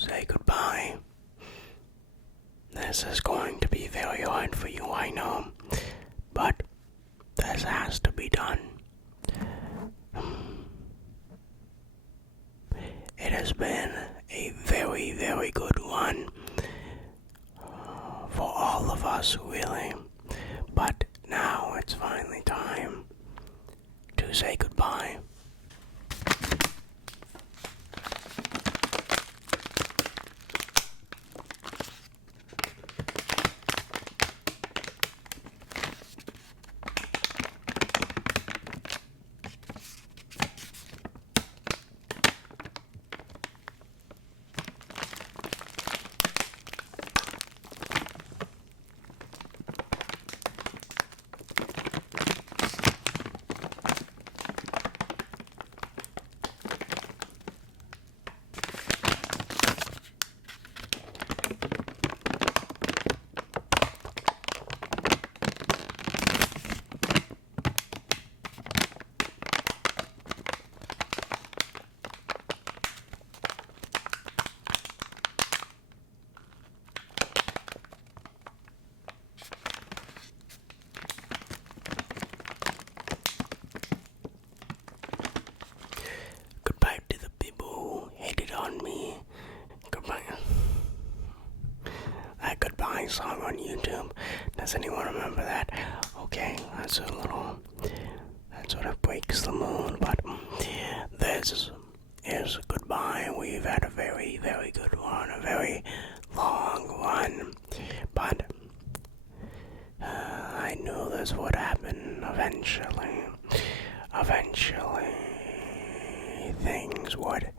say goodbye. This is going to be very hard for you, I know, but this has to be done. It has been a very, very good one for all of us, really. But now it's finally time to say goodbye. Goodbye to the people who hated on me. Goodbye. That goodbye song on YouTube. Does anyone remember that? Okay, that's a little. That sort of breaks the mood, but this is goodbye. We've had a very, very good one, a very long one, but I knew this would happen eventually. Eventually, things would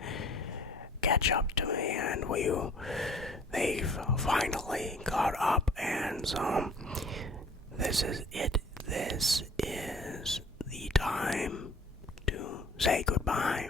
catch up to me, and they've finally caught up, and so this is it. This is the time to say goodbye.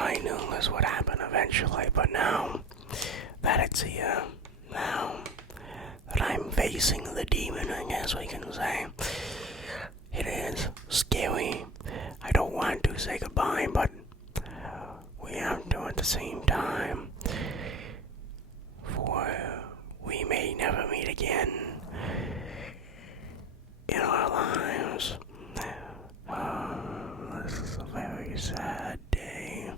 I knew this would happen eventually, but now that it's here, now that I'm facing the demon, I guess we can say, it is scary. I don't want to say goodbye, but we have to at the same time, for we may never meet again in our lives. This is a very sad day.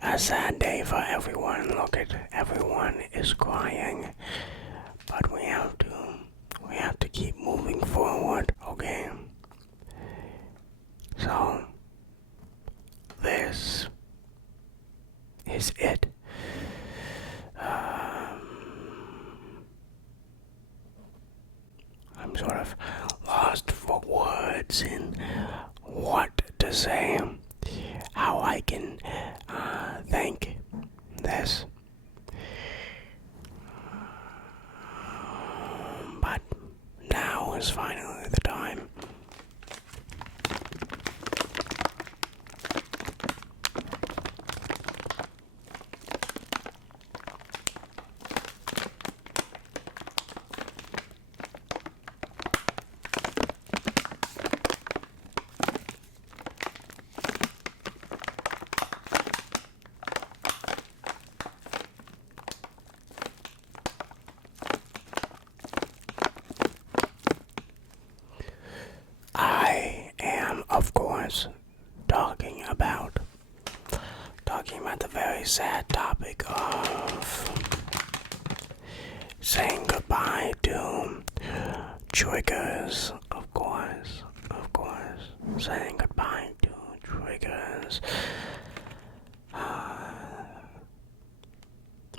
A sad day for everyone. Look at everyone is crying, but we have to keep moving forward, okay? So this is it. I'm sort of lost for words in what to say, how I can thank this. But now is finally the time. talking about the very sad topic of saying goodbye to triggers, of course, saying goodbye to triggers.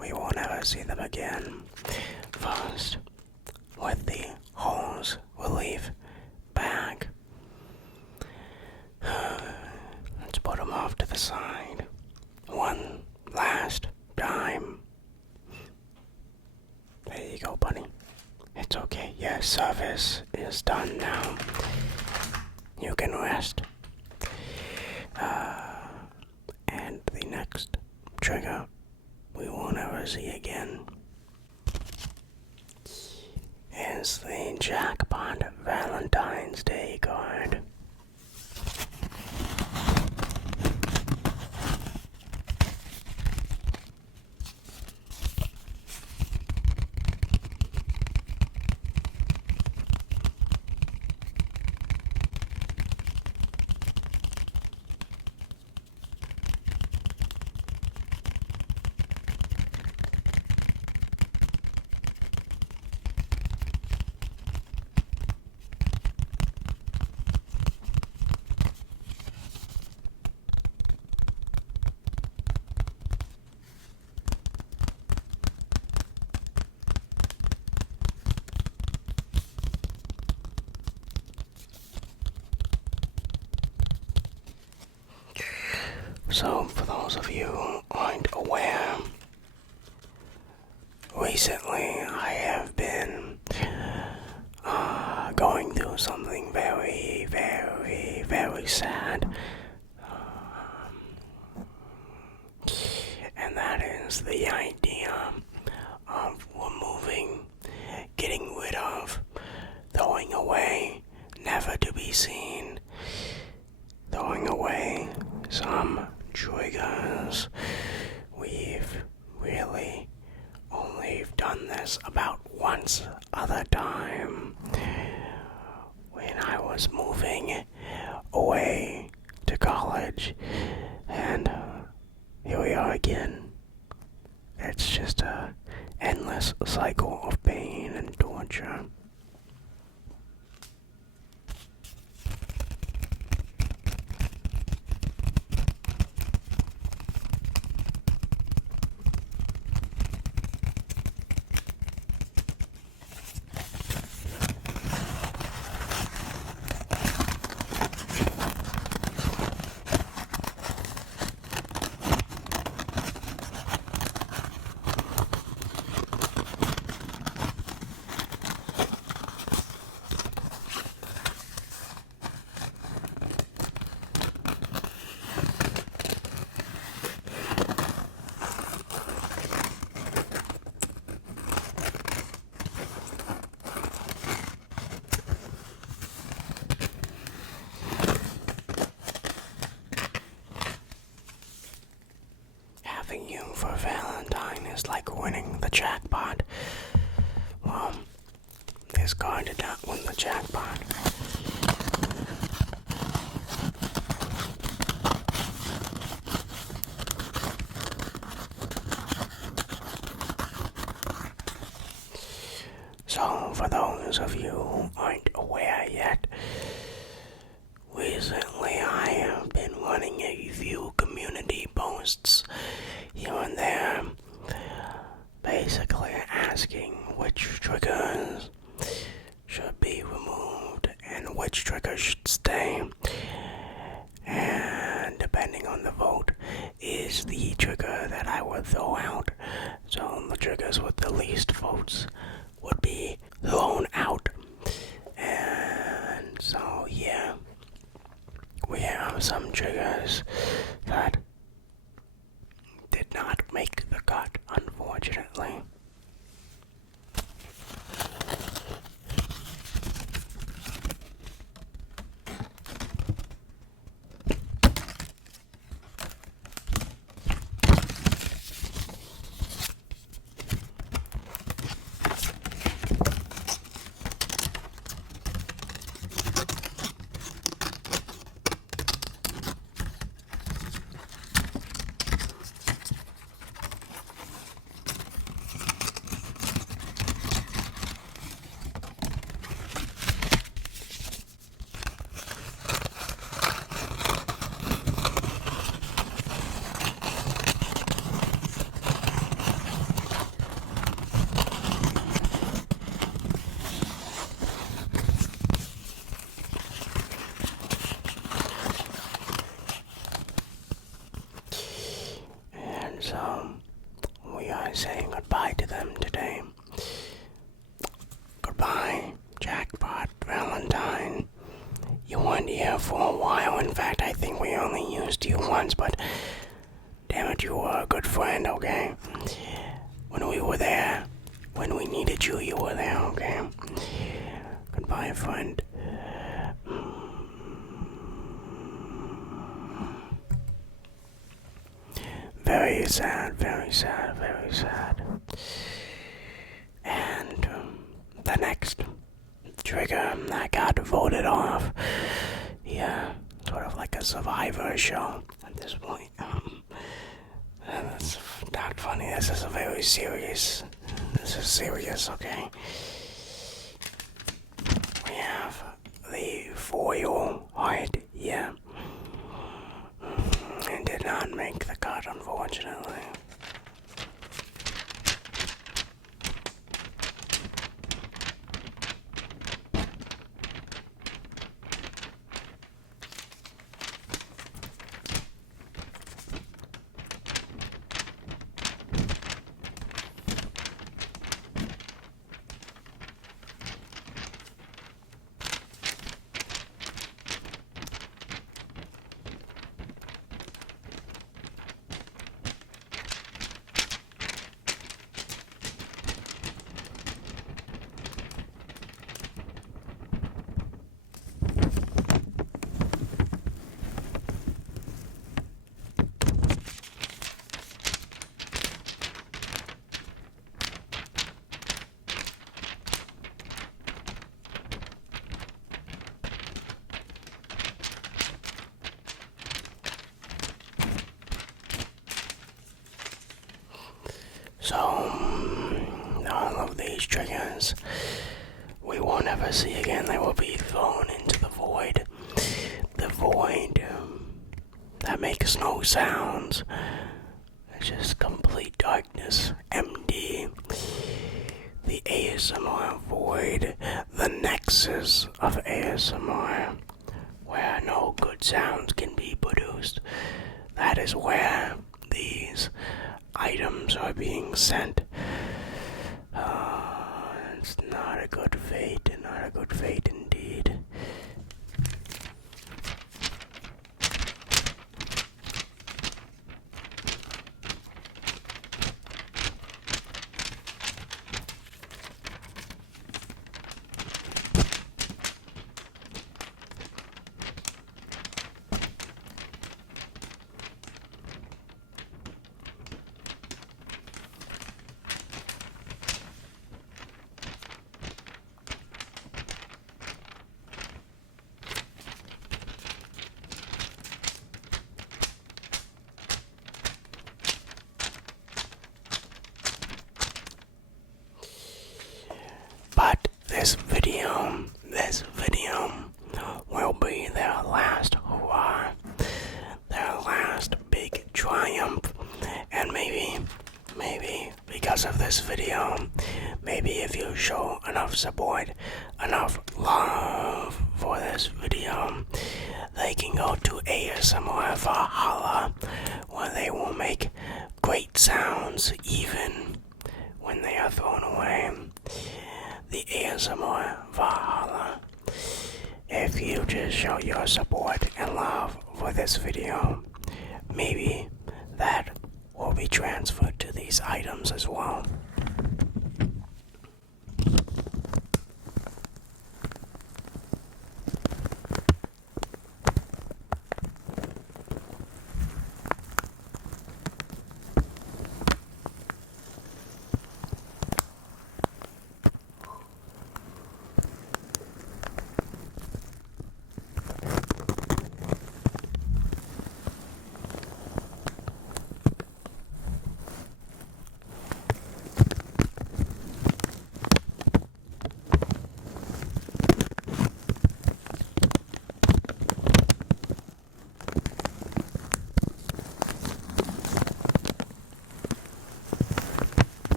We won't ever see them again. First, with the hose relief bag. Let's put them off to the side. One last time. There you go, buddy. It's okay. Your service is done now. You can rest. And the next trigger we won't ever see again is the Jackpot Valentine's Day card. So, for those of you who aren't aware, recently I have been going through something very, very, very sad. And that is the idea of removing, getting rid of, throwing away, never to be seen, throwing away some triggers. We've really only done this about once other time when I was moving away to college, and here we are again. It's just a endless cycle of pain and torture. Having you for Valentine is like winning the jackpot. Well, this card did not win the jackpot. So, for those of you who aren't aware yet, recently I have been running a few community posts here and there, basically asking which triggers should be removed and which triggers should stay. And depending on the vote is the trigger that I would throw out. So the triggers with the least votes would be thrown out. And so yeah, we have some triggers that did not make the cut, unfortunately. So, we are saying goodbye to them today. Goodbye, Jackpot Valentine. You weren't here for a while. In fact, I think we only used you once, but damn it, you were a good friend, okay? When we were there, when we needed you, you were there, okay? Goodbye, friend. Very sad, very sad, very sad. And the next trigger that got voted off, yeah, sort of like a Survivor show at this point. That's not funny. This is a very serious. This is serious, okay? We have the foil heart, yeah. It did not make the cut, unfortunately. So, all of these triggers we won't ever see again. They will be thrown into the void. The void that makes no sounds. It's just complete darkness, empty. The ASMR void, the nexus of ASMR, where no good sounds can be produced. That is where these items are being sent. It's not a good fate, not a good fate indeed. But this video will be their last hurrah, their last big triumph, and maybe because of this video, maybe if you show enough support, enough love for this video, they can go to ASMR Valhalla, where they will make great sounds even when they are thrown away. The ASMR Valhalla. If you just show your support and love for this video, maybe that will be transferred to these items as well.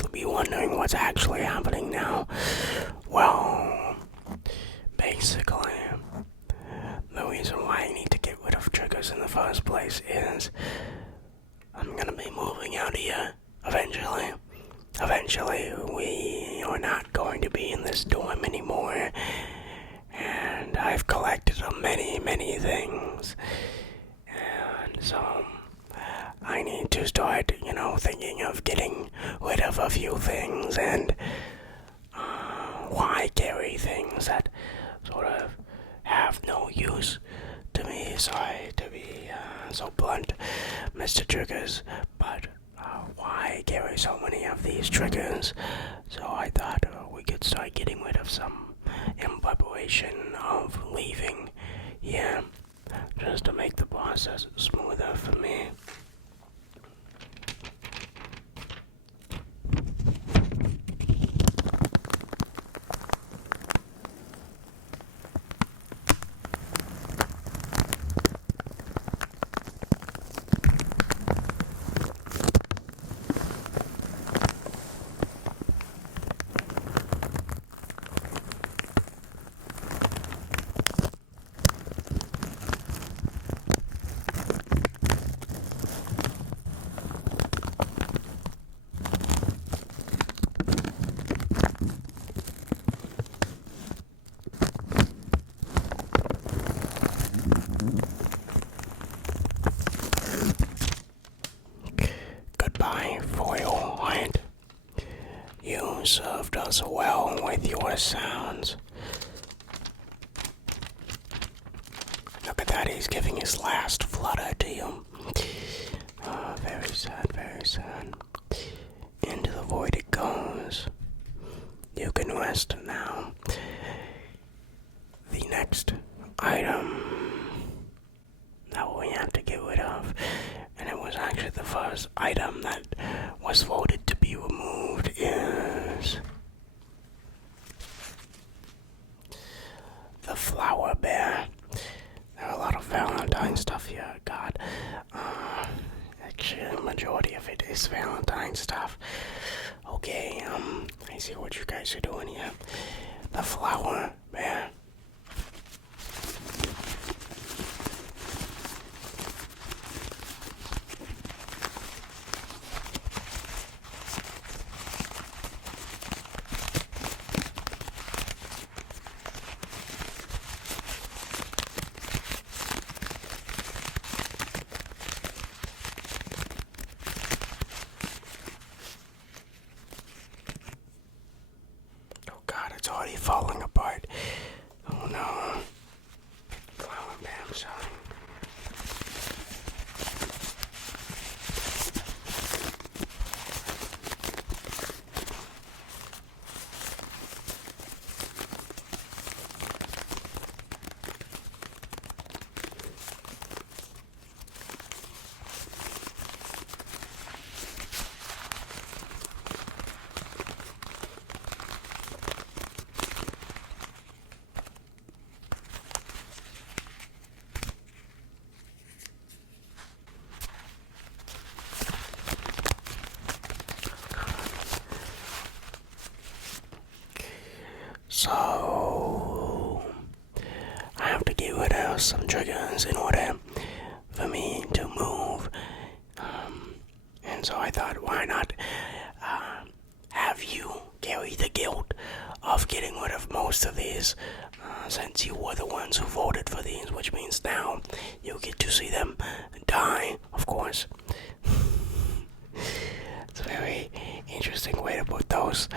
actually be wondering what's actually happening now. Well, basically, the reason why I need to get rid of triggers in the first place is I'm gonna be moving out here eventually. Eventually, we are not going to be in this dorm anymore, and I've collected many things, and so I need to start, thinking of getting rid of a few things and why carry things that sort of have no use to me. Sorry to be so blunt, Mr. Triggers, but why carry so many of these triggers? So I thought we could start getting rid of some in preparation of leaving. Yeah, just to make the process smoother for me. Goodbye, foil hunt. You served us well with your sounds. Look at that, he's giving his last flutter to you. Oh, very sad, very sad. Into the void it goes. You can rest now. The next item that we have to get rid of, and it was actually the first item that was voted to be removed, is the flower bear. There are a lot of Valentine stuff here, God. Actually, the majority of it is Valentine stuff. Okay, I see what you guys are doing here. The flower bear. It's already falling apart. Oh no. Flower bear, I'm sorry. So I have to get rid of some triggers in order for me to move. And so I thought, why not have you carry the guilt of getting rid of most of these, since you were the ones who voted for these, which means now you get to see them die, of course. It's a very interesting way to put those.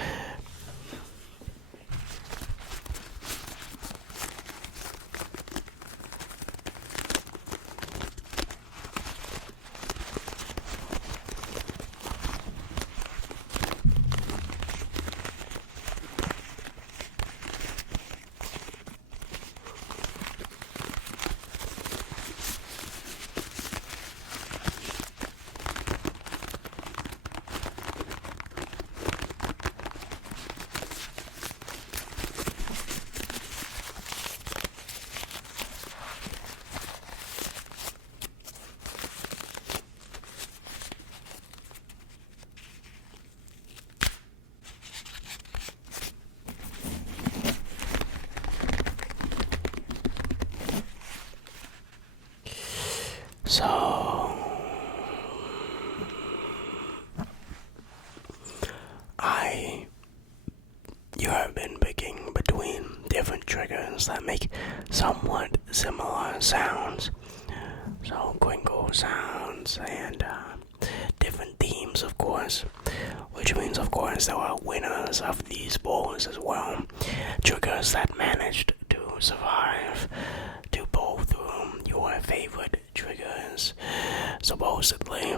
you have been picking between different triggers that make somewhat similar sounds. So crinkle sounds and different themes, of course. Which means, of course, there are winners of these polls as well. Triggers that managed to survive to pull through your favorite triggers. Supposedly,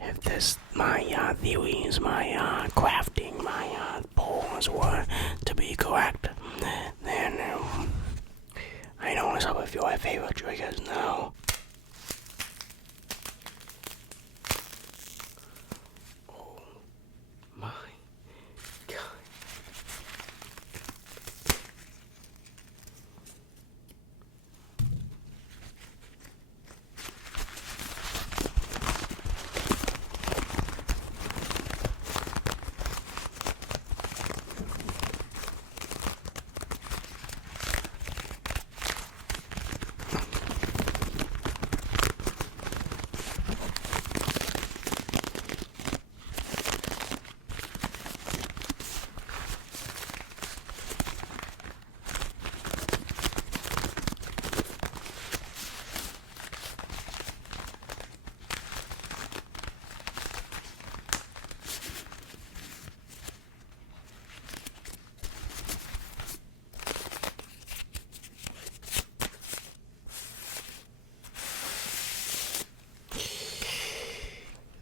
if this, my theories, my crafting, my polls were to be correct, then I know some of your favorite triggers now. Oh my god.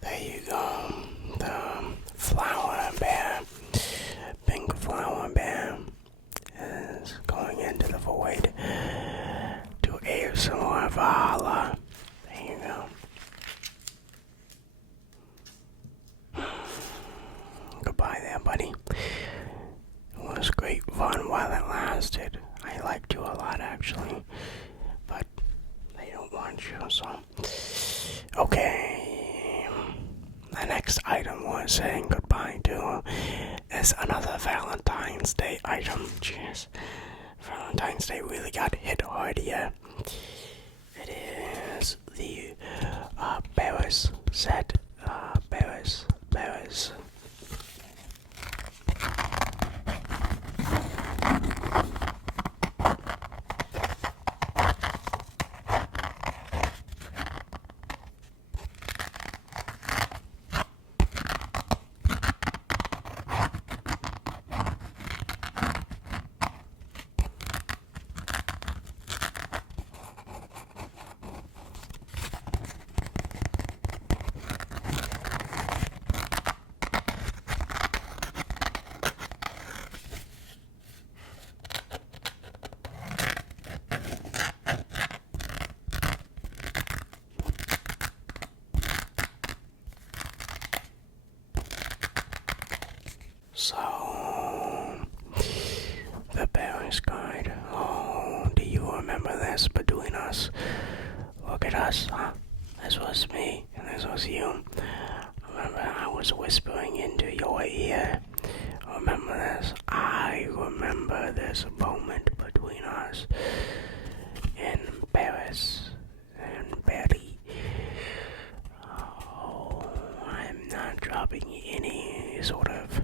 There you go. The flower bear, pink flower bear, is going into the void to ASMR Valhalla. There you go. Goodbye there, buddy. It was great fun while it lasted. I liked you a lot, actually. But they don't want you, so. Okay. The next item we're saying goodbye to is another Valentine's Day item. Jeez. Valentine's Day really got hit hard here. It is the Paris set. Paris. So, the Paris Guide. Oh, do you remember this between us? Look at us, huh? This was me, and this was you. Remember, I was whispering into your ear. Remember this? I remember this moment between us in Paris and Paris. Oh, I'm not dropping any sort of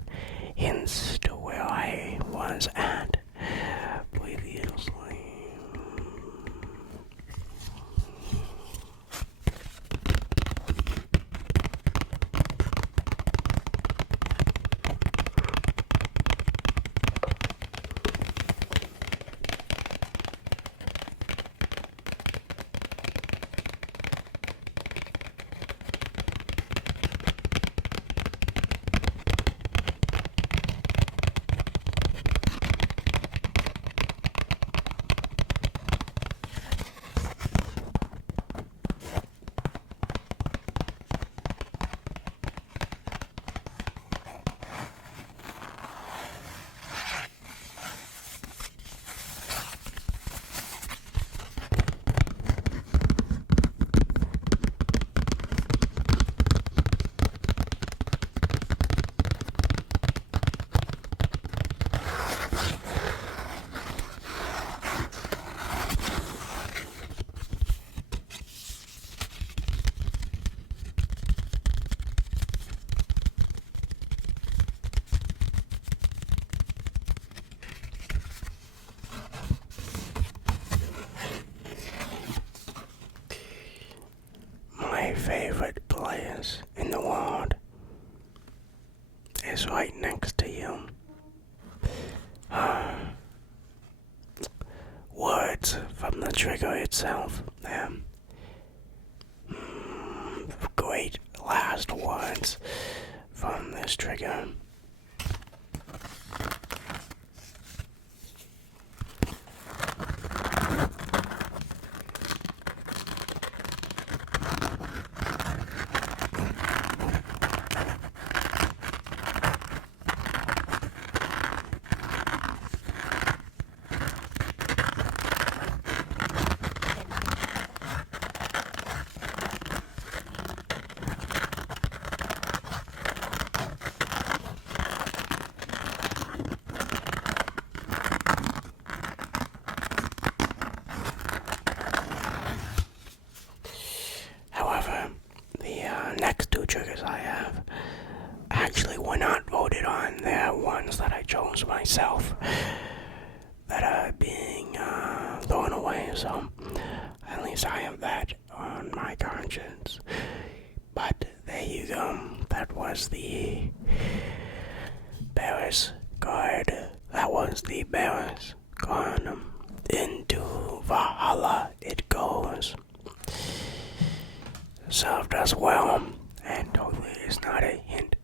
hints to where I was at previously. favorite place in the world is right next to you. Words from the trigger itself. Great last words from this trigger. However, the next two triggers I have actually were not voted on. They're ones that I chose myself that are being thrown away, so at least I have that on my conscience. But there you go. That was the Bears card. That was the Bears card. Into Valhalla it goes. Served us well, and totally is not a hint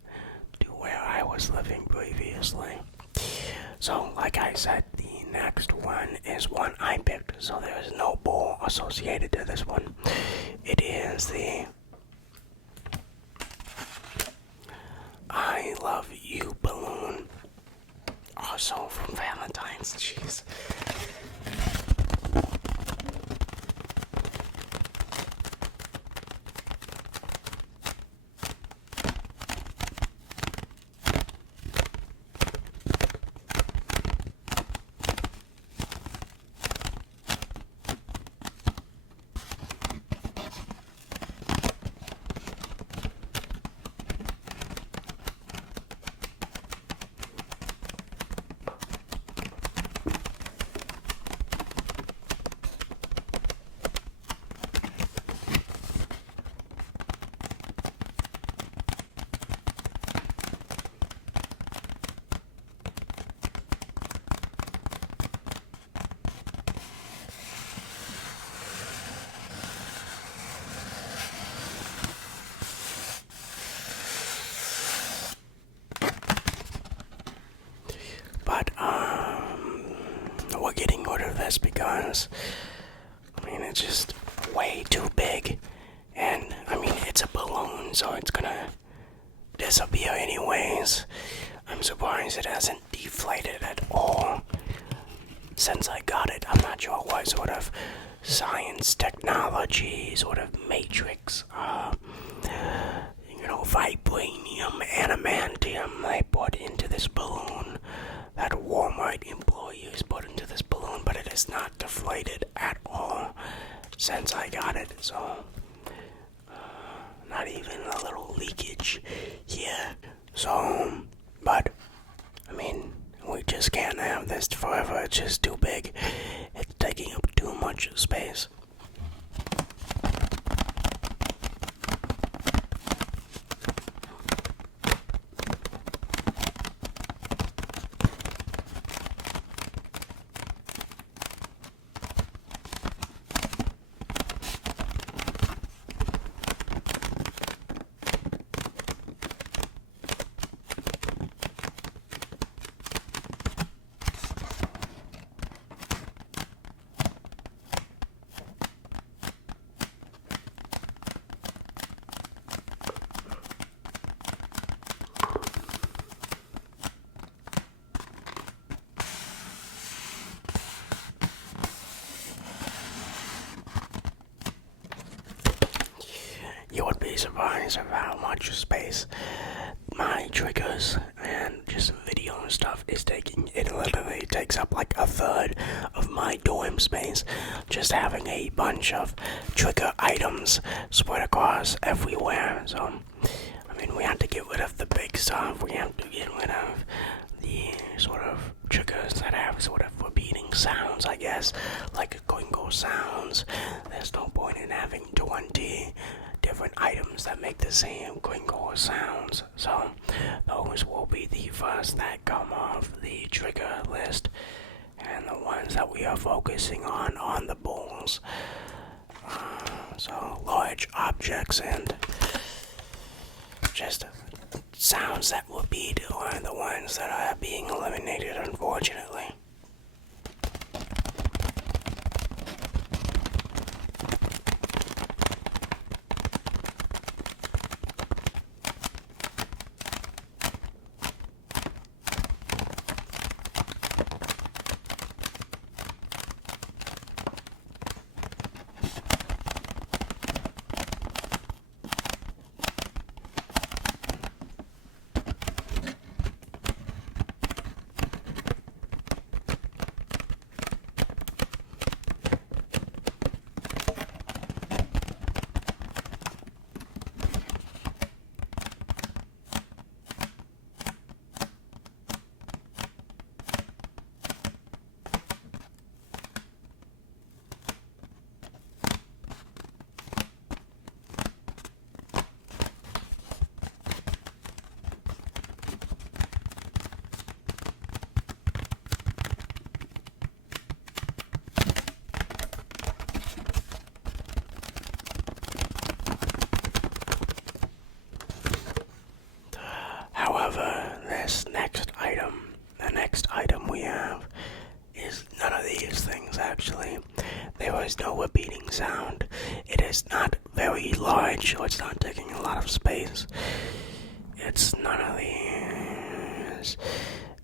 to where I was living previously. So, like I said, the next one is one I picked, so there is no ball associated to this one. It is the I Love You balloon. Also from Valentine's, jeez. But, we're getting rid of this because, it's just way too big. And, it's a balloon, so it's gonna disappear anyways. I'm surprised it hasn't deflated at all since I got it. I'm not sure what sort of science, technology, sort of matrix, vibranium, adamantium they put into this balloon. That Walmart employees put into this balloon, but it is not deflated at all since I got it, so not even a little leakage here. So, but, we just can't have this forever. It's just too big. It's taking up too much space. You would be surprised of how much space my triggers and just video and stuff is taking. It literally takes up like a third of my dorm space, just having a bunch of trigger items spread across everywhere. So, we have to get rid of the big stuff. We have to get rid of the sort of triggers that have sort of repeating sounds, I guess, like Gringo sounds. There's no point in having 20 different different items that make the same crinkle sounds. So those will be the first that come off the trigger list, and the ones that we are focusing on the balls. So large objects and just sounds that will be the ones that are being eliminated, unfortunately. However, the next item we have is none of these things actually. There is no repeating sound. It is not very large, so it's not taking a lot of space. It's none of these.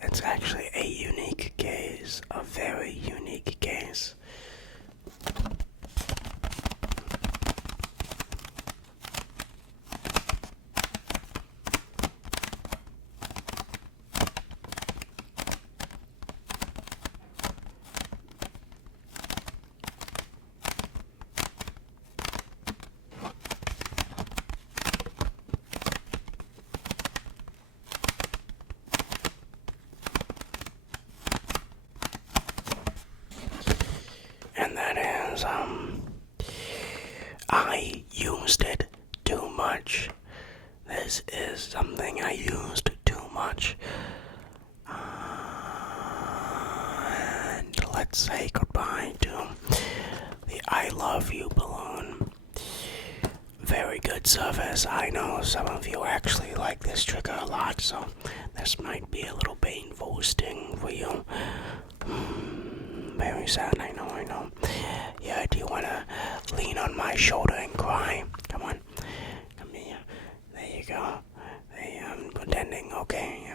It's actually a unique case, a very unique case. And that is, I used it too much. This is something I used too much. And let's say goodbye to the I Love You balloon. Very good service. I know some of you actually like this trigger a lot, so this might be a little painful sting for you. Very sad, I know. Yeah, do you wanna lean on my shoulder and cry? Come on. Come here. There you go. I'm pretending, okay?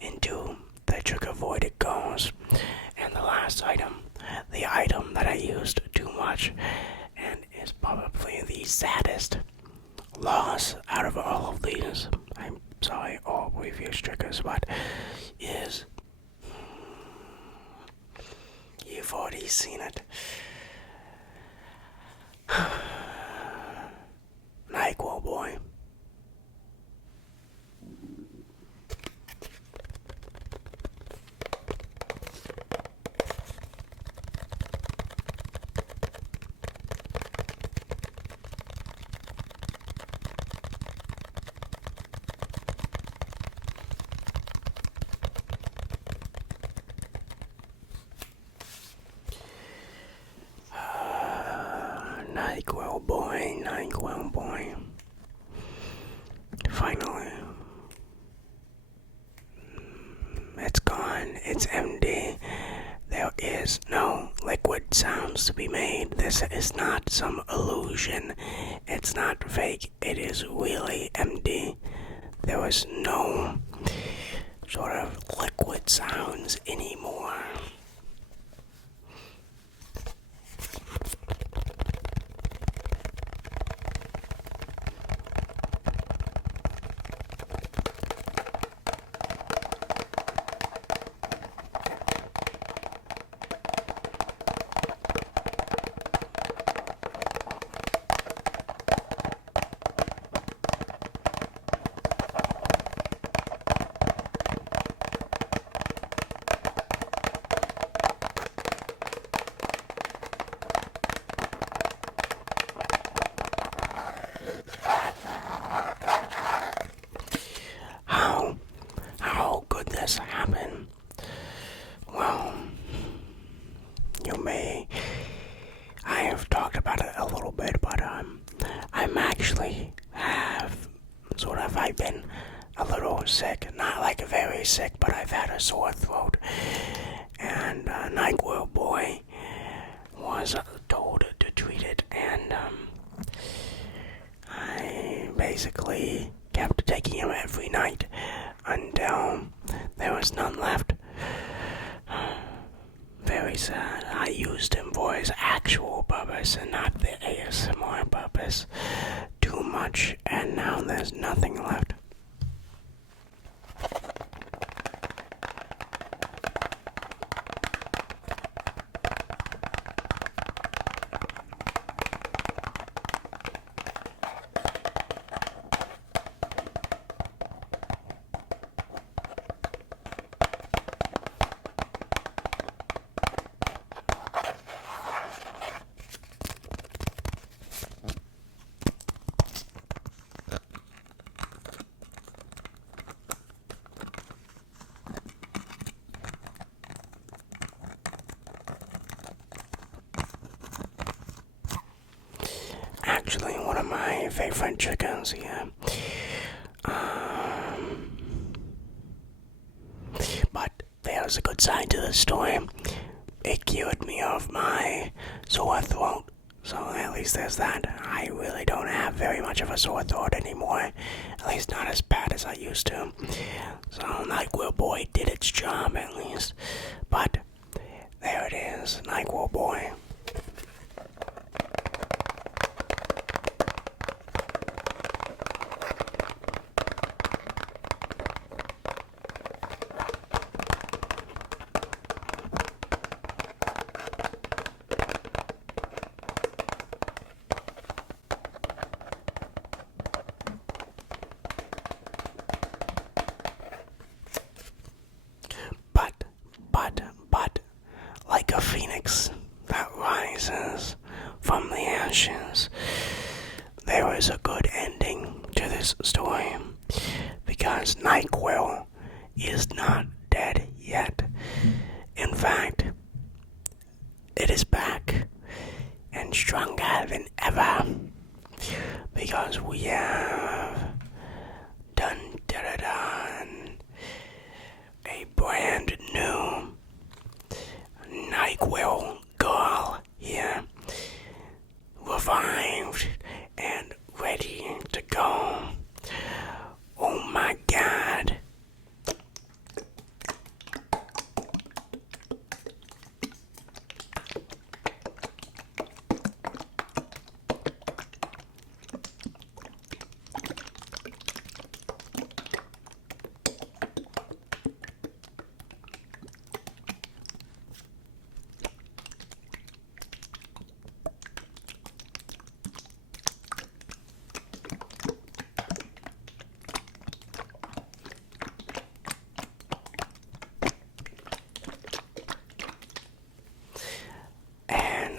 Into the trigger void it goes. And the last item, the item that I used too much, and is probably the saddest loss out of all of these. I'm sorry, all previous triggers, but is... You've already seen it. NyQuil boy. NyQuil boy. Finally. It's gone. It's empty. There is no liquid sounds to be made. This is not some illusion. It's not fake. It is really empty. There is no sort of liquid sounds anymore. this happen? Well, you may. I have talked about it a little bit, but I'm actually I've been a little sick, not like very sick, but I've had a sore throat, and NyQuil boy was told to treat it, and I basically kept taking him every night until there was none left. Very sad. I used him for his actual purpose and not the ASMR purpose too much, and now there's nothing left. Actually, one of my favorite chickens here. But there's a good side to the story. It cured me of my sore throat. So at least there's that. I really don't have very much of a sore throat anymore. At least not as bad as I used to. So NyQuil Boy did its job at least. But there it is, NyQuil Boy. But, like a phoenix that rises from the ashes, there is a good ending to this story, because NyQuil is not dead yet. In fact, it is back and stronger than ever, because we have done a brand new NyQuil girl here, revived and ready to go. Oh my god.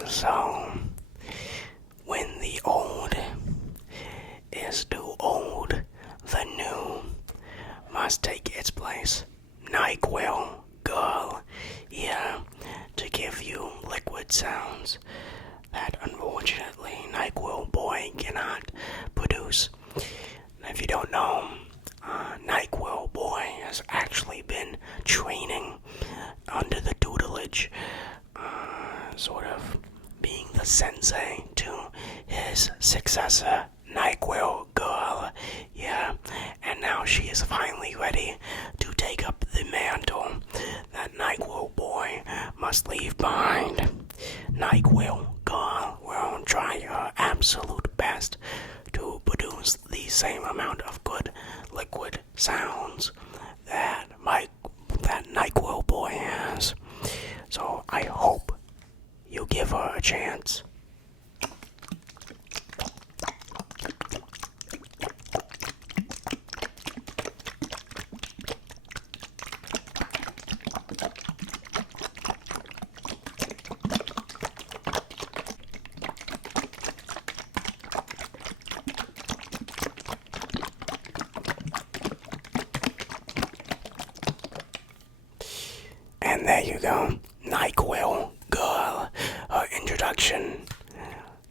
So, when the old is too old, the new must take its place. NyQuil girl here to give you liquid sounds that unfortunately NyQuil Boy cannot produce. And if you don't know, NyQuil Boy has actually been training under the tutelage, sort of being the sensei to his successor, NyQuil girl. Yeah, and now she is finally ready to take up the mantle that NyQuil Boy must leave behind. NyQuil girl will try her absolute best to produce the same amount of good liquid sounds that NyQuil Boy has. So I hope you give her a chance. there you go. NyQuil Girl, her introduction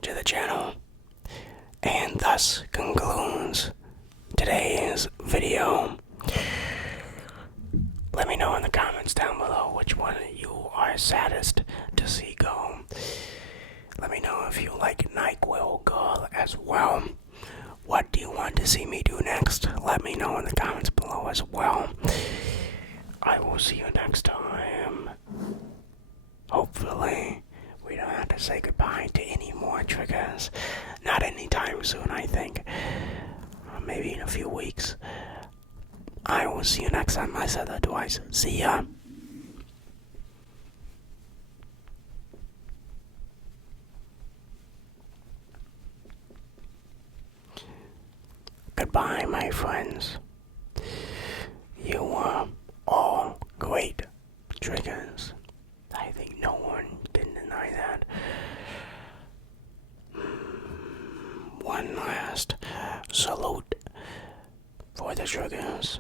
to the channel. And thus concludes today's video. Let me know in the comments down below which one of you are saddest to see go. Let me know if you like NyQuil Girl as well. What do you want to see me do next? Let me know in the comments below as well. I will see you next time. Hopefully, we don't have to say goodbye to any more triggers. Not anytime soon, I think. Maybe in a few weeks. I will see you next time. I said that twice. See ya. Goodbye, my friends. You are all great triggers. I think no one can deny that. One last salute for the triggers.